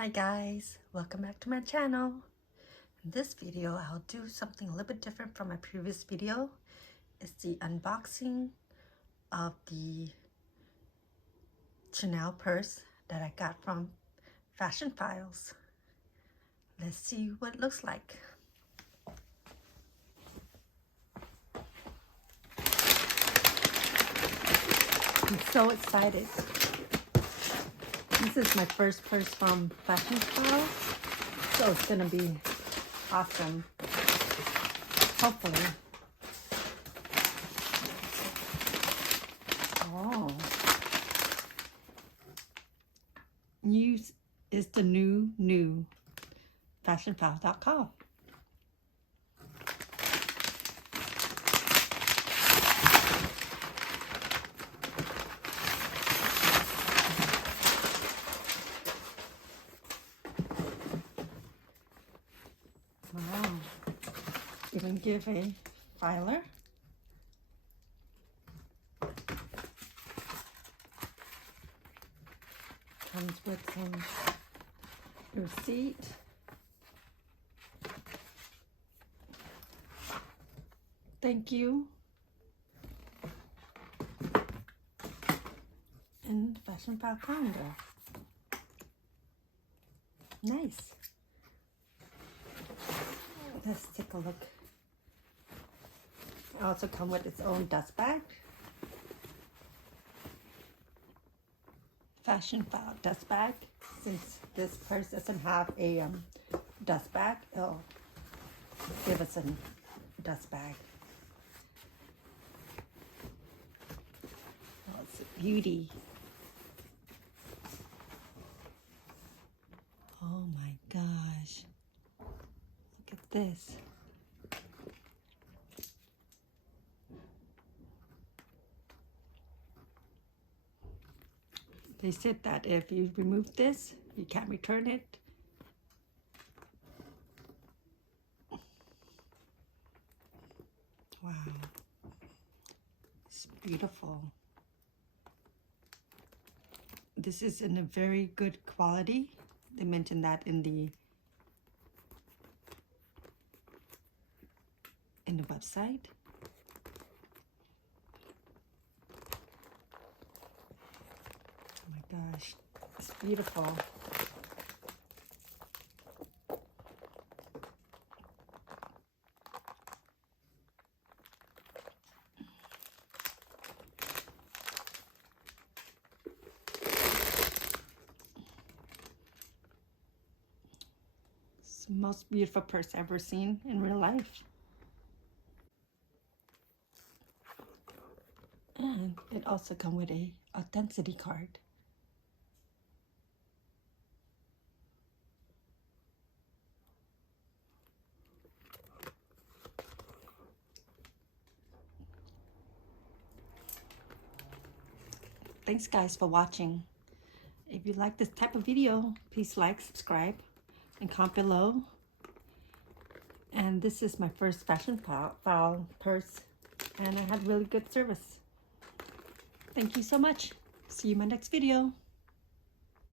Hi guys, welcome back to my channel. In this video, I'll do something a little bit different from my previous video. It's the unboxing of the Chanel purse that I got from Fashionphiles. Let's see what it looks like. I'm so excited. This is my first purse from Fashionphile, so it's gonna be awesome. Hopefully. Oh. News is the new Fashionphile.com. Wow. Even give a filer. Comes with some receipt. Thank you. And Fashionphile calendar. Nice. Let's take a look. It also comes with its own dust bag. Fashionphile dust bag. Since this purse doesn't have a dust bag, it'll give us a dust bag. Oh, it's a beauty. Oh my gosh. Look at this. They said that if you remove this, you can't return it. Wow. It's beautiful. This is in a very good quality. They mentioned that in the website. Oh my gosh, it's beautiful. It's the most beautiful purse I've ever seen in real life. And it also comes with a authenticity card. Thanks guys for watching. If you like this type of video, please like, subscribe, and comment below. And this is my first Fashionphile purse, and I had really good service. Thank you so much. See you in my next video.